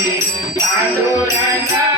I know that I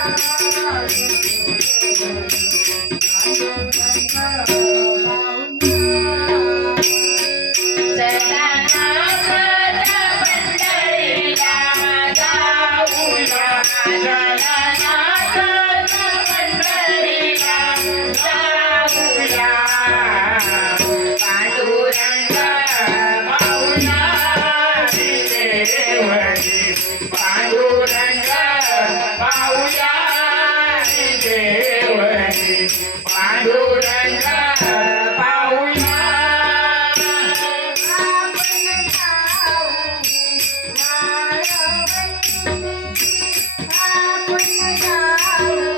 I'm gonna go Yeah.